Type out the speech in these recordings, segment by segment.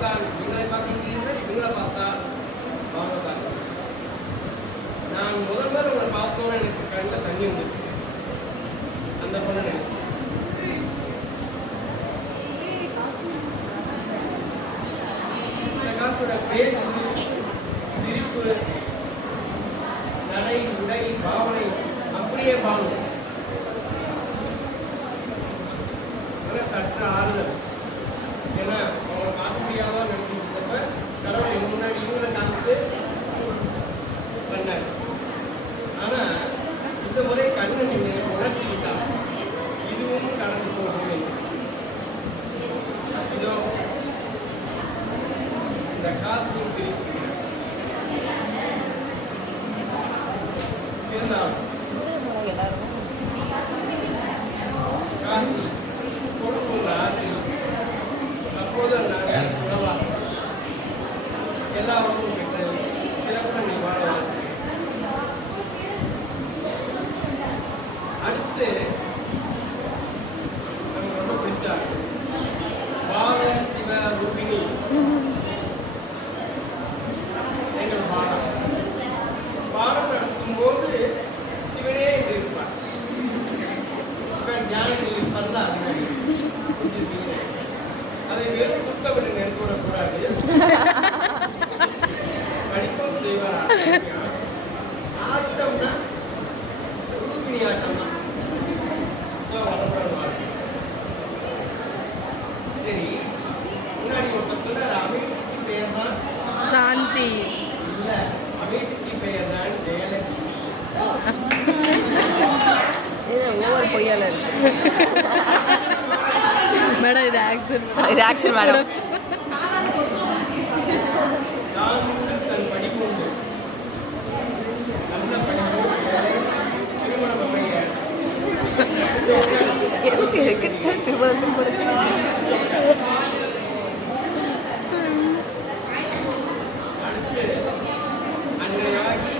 பார்த்தால் இவங்களை பார்க்கின்றீர்கள், இவங்களை பார்த்தால் அவங்க பார்க்க. நான் முதல் உங்களை பார்த்தோன்னு எனக்கு கண்ணில் தண்ணி வந்துச்சு. அந்த பொண்ணு நினைச்சு இந்த காலத்தோட பேச்சு, சிரிப்பு, நடை, உடை, பாவனை அப்படியே பாவனை சற்று ஆறுதல். ஏன்னா அவங்களை பார்க்க முடியாத நினைச்சிருந்தப்ப கடவுள் எங்க முன்னாடி இவங்களை காமிச்சு பண்ணாரு. ஆனா இந்த முறை கண்ணு உணர்த்திக்கிட்டாங்க, இதுவும் கடந்து போகும். இதோ இந்த காசு இருந்தாலும் காசி கொடுக்கும் ஆசை அப்போது நாங்கள் உணவாக எல்லா உணவும் பெற்றது சிறப்பு நீ வாழ. அடுத்து நமக்கு ரொம்ப பிடிச்சாங்க பால சிவ ரூபிணி. எங்கள் பாடம் பாடம் நடத்தும் போது சிவனே இங்கு இருப்பார். சிவன் ஞானத்தில் இருப்பார்ல, அது அதை வெறும் துக்க விட்டு நினைக்கூடக்கூடாது. படிப்பும் செய்வார். ஆட்டம்னா ரூபிணி ஆட்டம் தான். சரி, முன்னாடி ஒரு சொல்றாரு அமைதிக்கு பெயர் தான் சாந்தி. இல்ல, அமைதிக்கு பெயர் தான் ஜெயலட்சுமி. ஒவ்வொரு பொய்யால இருக்கு மேடம். இது ஆக்சன் மேடம். தன் படிப்பு உண்டு, நல்ல படிப்பு, திருமணம் அமைய திருமணம் அடுத்து அன்னையாகி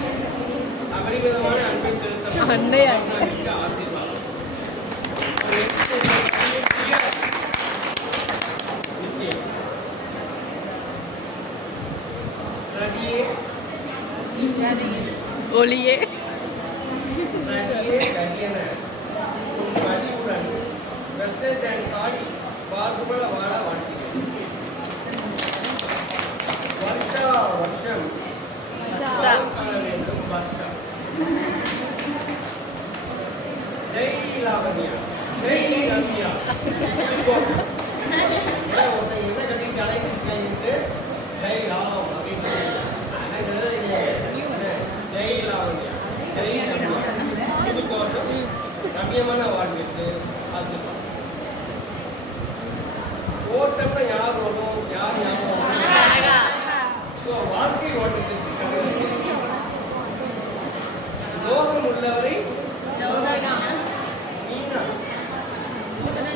அபரிமிதமான அன்பை செலுத்த அன்னையா ஆசீர்வாதம். நிச்சயம் ஒளியே கரியன உன் பதிவுடன் வெஸ்டர்ன் டான்ஸ் ஆடி பார்க்கும்போது வாழ வாழ்க்கிறேன். வருஷா வருஷம் காண வேண்டும் வருஷம். ஜெய் லாவண்யா, ஜெய் ரம்யா. ஒருத்தன் என்ன கட்டிட்டு அழைக்கிட்டு ஜெய் ராவ் அப்படின்னு ஜெய் லாவண்யா, ஜெய் ரம்யா. இதுக்கோசம் ரம்யமான வாழ்விற்கு ஆசீர்வாதம். ஓட்டம்னா யார் வரும், யார் வாழ்க்கை ஓட்டத்திற்கு லோகம் உள்ளவரை மீனா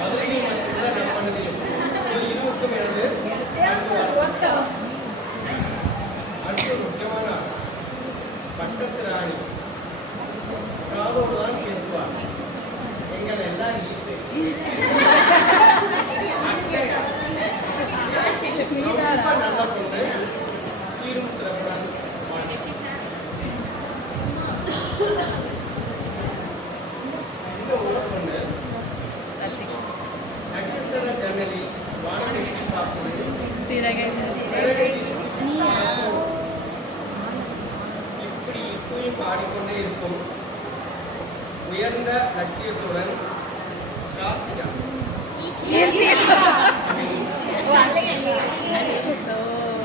மதுரையில் மட்டும்தான் நான் பண்ணதையும் இருவருக்கும் எனது அடுத்த முக்கியமான பட்டத்து ராணி காதோடு தான் பேசுவார். எங்கள் எல்லாரும் நல்ல பொண்ணு, சீரும் சிறப்பான இந்த ஒரு பொண்ணு நட்சத்திர ஜன்னலி வானம் எட்டி பார்ப்பது இப்படி இப்பயும் பாடிக்கொண்டே இருக்கும். உயர்ந்த லட்சியத்துடன் கார்த்திகா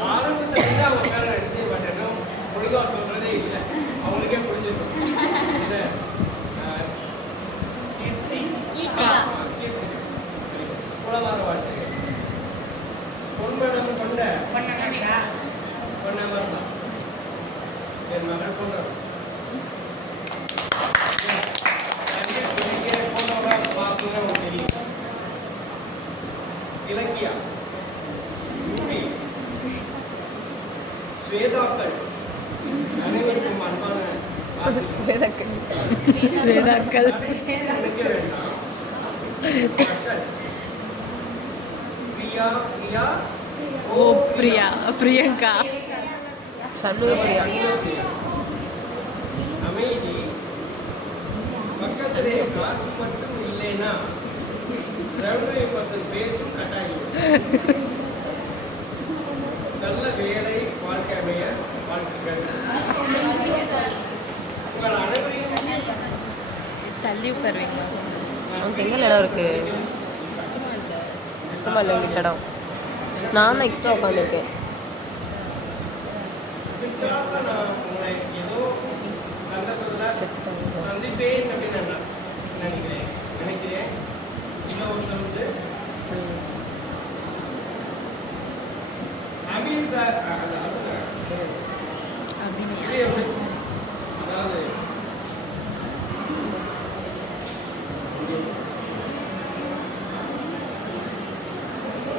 ஆரம்பத்தில் அவங்க நடிச்சே பண்ணணும். ஒழுங்கா சொல்றதே இல்லை, அவங்களுக்கே புரிஞ்சிடும். குலவார வாழ்க்கை பொன்மனம் கொண்ட பொன்னமர் தான் என் மகள் போன்ற தெரியும். இலக்கியா, ஸ்வேதாக்கள் அனைவருக்கும் அன்பான ஸ்வேதாக்கள் நினைக்க வேண்டாம். பிரியா பிரியா ஓ பிரியா பிரியங்கா சண்முக பிரியா. பிரியா. அமைதி. பக்கத்திலே காசு மட்டும் இல்லைன்னா திரவிட பர்சன் பேச்சும் கட்டாயம். நல்ல வேலை வாழ்க்கை அமைய வாழ்த்துக்கள். உங்கள் அனைவரையும் தள்ளி உட்காருவீங்களா? அவனுக்கு எங்கே இடம் இருக்குது? சுத்தமாக இல்லை எங்கள் இடம். நானும் எக்ஸ்ட்ரா உட்காந்துருக்கேன். பிற்காலத்துல நான் உங்களை ஏதோ சந்தர்ப்பத்தில் சந்திப்பேன் அப்படின்னு நான் நினைக்கிறேன். இன்னும் ஒரு சொல்லுது அதாவது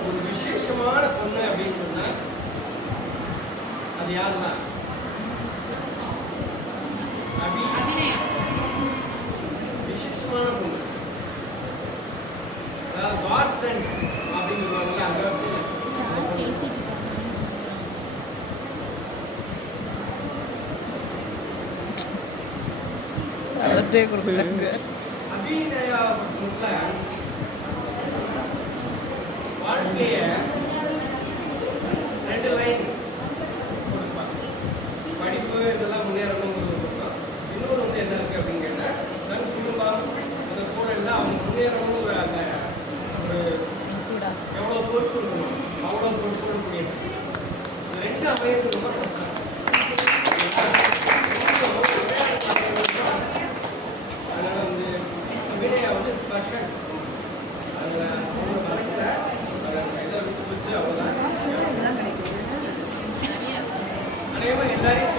ஒரு விசேஷமான பொண்ணு அப்படின்னு சொன்னா அது யாருன்னா விசேஷமான பொண்ணு. அதாவது வாட்ஸன் அப்படின்னு சொல்லுவாங்க. அந்த வரிசையில் அவர்கிட்டே கொடுக்குறாங்க. அபிநயா வாழ்க்கைய 2 லைன் கொடுப்பாங்க. படிப்பு இதெல்லாம் முன்னேறணும். இன்னொரு வந்து என்ன இருக்கு அப்படின்னு கேட்டா தன் குடும்பம் அந்த சூழல்ல அவங்க முன்னேறணும். அந்த ஒரு எவ்வளவு பொறுப்பு இருக்கணும் அவ்வளவு பொறுப்பு இருக்கணும். இந்த 2 அமைகிறது ரொம்ப கஷ்டம். அதனால வந்து அபிநயா வந்து ஸ்பெஷல். அதில் அவங்க மறைக்கிற இதை விட்டு வச்சு அவங்க தான் அநேகமாக எல்லாரையும்